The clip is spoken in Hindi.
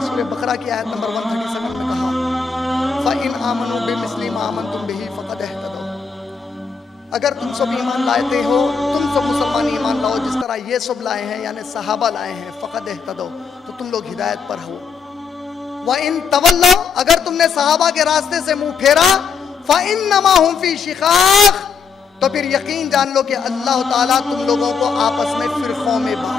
सूरह बकरा की आयत नंबर 137 में कहा, फ़इन आमनू बिमिस्लि मा आमनतुम बिही फ़क़द इहतदौ। अगर तुम सब ईमान लाते हो, तुम सब मुसलमान ईमान लाओ जिस तरह ये सब लाए हैं, यानी सहाबा लाए हैं, फ़क़द इहतदौ, तो तुम लोग हिदायत पर हो। व इन तवल्लौ, अगर तुमने सहाबा के रास्ते से मुंह फेरा, फ़इन्नमा हुम फ़ी शिक़ाक़, तो फिर यकीन जान लो कि अल्लाह ताला तुम लोगों को आपस में फ़िरक़ों में बांट